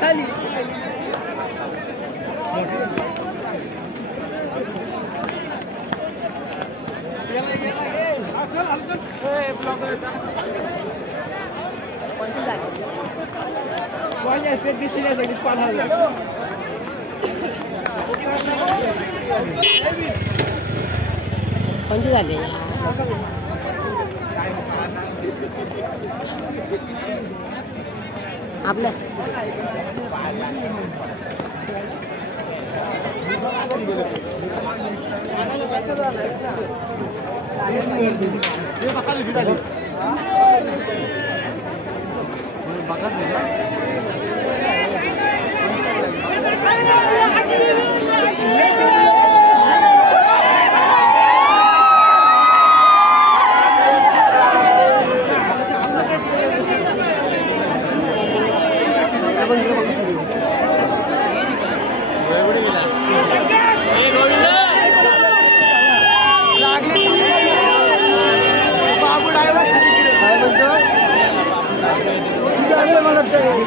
खाली कोणते झाले आपलं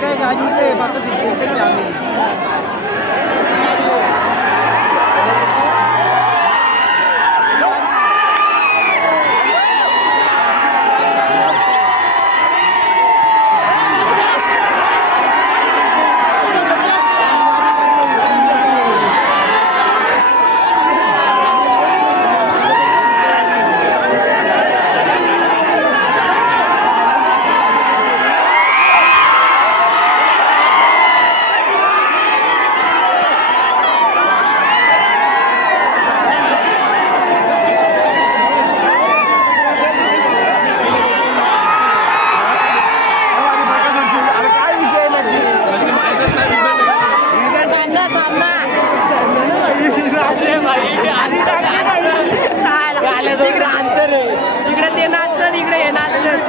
काय गाडी तिकडे ते नाचतात इकडे हे नाचतात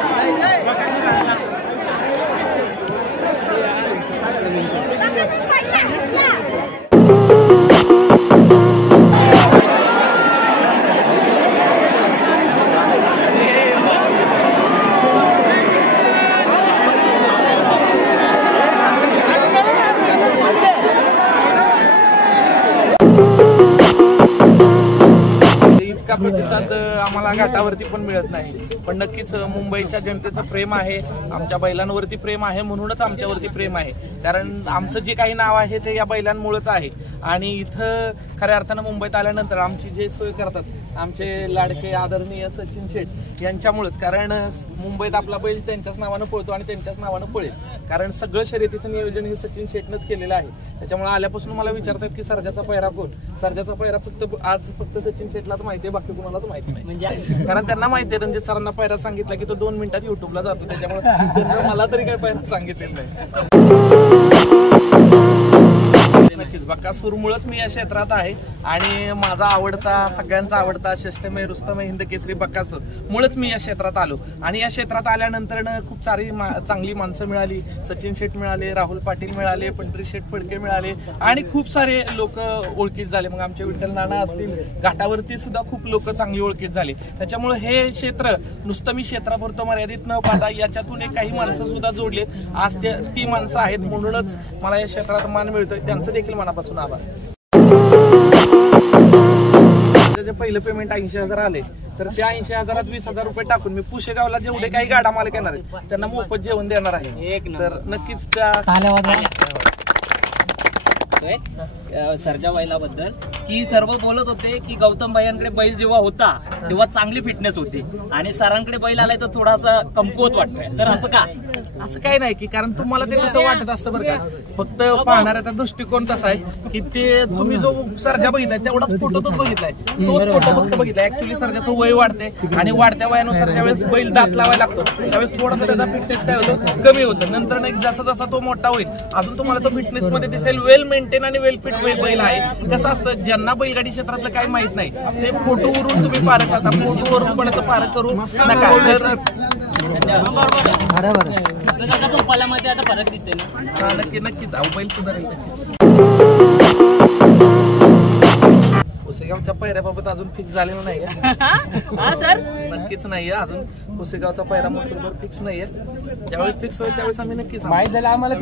प्रतिसाद आम्हाला घाटावरती पण मिळत नाही, पण नक्कीच मुंबईच्या जनतेचं प्रेम आहे, आमच्या बैलांवरती प्रेम आहे, म्हणूनच आमच्यावरती प्रेम आहे. कारण आमचं जे काही नाव आहे ते या बैलांमुळेच आहे. आणि इथं खऱ्या अर्थानं मुंबईत आल्यानंतर आमची जे सोय करतात आमचे लाडके आदरणीय सचिन शेठ यांच्यामुळेच. कारण मुंबईत आपला बैल त्यांच्याच नावानं पळतो आणि त्यांच्याच नावानं पळेल. कारण सगळं शर्यतीचं नियोजन हे सचिन शेठनंच केलेलं आहे. त्याच्यामुळे आल्यापासून मला विचारतात की सर्जाचा पैरा कोण. सर्जाचा पैरा फक्त सचिन शेठलाच माहिती आहे, बाकी कुणालाच माहिती नाही. म्हणजे कारण त्यांना माहिती आहे, रणजित सरांना पैरा सांगितला की तो 2 मिनिटात युट्यूबला जातो. त्याच्यामुळे मला तरी काय पैरा सांगितलेलं नाही. नक्कीच बकासूरमुळेच मी या क्षेत्रात आहे आणि माझा आवडता सगळ्यांचा आवडता श्रेष्ठमेव रुस्तमे हिंद केसरी बकासूर मुळेच मी या क्षेत्रात आलो आणि या क्षेत्रात आल्यानंतर खूप सारी चांगली माणसं मिळाली. सचिन शेठ मिळाले, राहुल पाटील मिळाले, पंढरी शेठ फडके मिळाले आणि खूप सारे लोक ओळखीत झाले. मग आमचे विठ्ठल नाना असतील, घाटावरती सुद्धा खूप लोक चांगली ओळखीत झाली. त्याच्यामुळे हे क्षेत्र नुसतं मी क्षेत्रापुरतं मर्यादित न पाहता याच्यातून एक काही माणसं सुद्धा जोडले. आज ती माणसं आहेत म्हणूनच मला या क्षेत्रात मान मिळतोय. त्यांचं देखील मनापासून आभार. त्याचे पहिलं पेमेंट 80,000 आले तर त्या 80,000 20,000 रुपये टाकून मी पुशेगावला जेवढे काही गाडा मालक येणार आहेत त्यांना मोफत जेवण देणार आहे. तर नक्कीच त्या सरजा बैलाबद्दल की सर्व बोलत होते की गौतम भाईंकडे बैल जेव्हा होता तेव्हा चांगली फिटनेस होती आणि सरांकडे बैल आलाय तर थोडासा कमकुवत वाटतोय. तर असं का? असं काही नाही की कारण तुम्हाला ते तसं वाटत असतं बरं का. फक्त पाहणाऱ्याचा दृष्टिकोन तसा आहे की ते तुम्ही जो सर्जा बघितलाय तेवढाच फोटो तोच बघितलाय, तोच फोटो फक्त बघितलाय. ऍक्च्युली सर्जाचं वय वाढते आणि वाढत्या वयानुसार ज्यावेळेस बैल दात लावायला लागतो त्यावेळेस थोडासा त्याचा फिटनेस काय होतं कमी होतं. नंतर जसा जसा तो मोठा होईल अजून तुम्हाला तो फिटनेस मध्ये दिसेल. वेल मेंटेन आणि वेल फिट बैल आहे. कसं असतं ज्यांना बैलगाडी क्षेत्रातलं काही माहित नाही ते फोटोवरून तुम्ही पारख करता, फोटोवरून पण पारख करू नका. पलामध्ये आता फरक दिसते ना. नक्कीच बैल सुधारेल. पुसेगावच्या पायऱ्याबाबत अजून फिक्स झालेलं नाहीये. नक्कीच नाहीये अजून पुसेगावचा पायरा म्हणून फिक्स नाहीये. ज्यावेळेस फिक्स होईल त्यावेळेस आम्ही नक्कीच. माहित झालं आम्हाला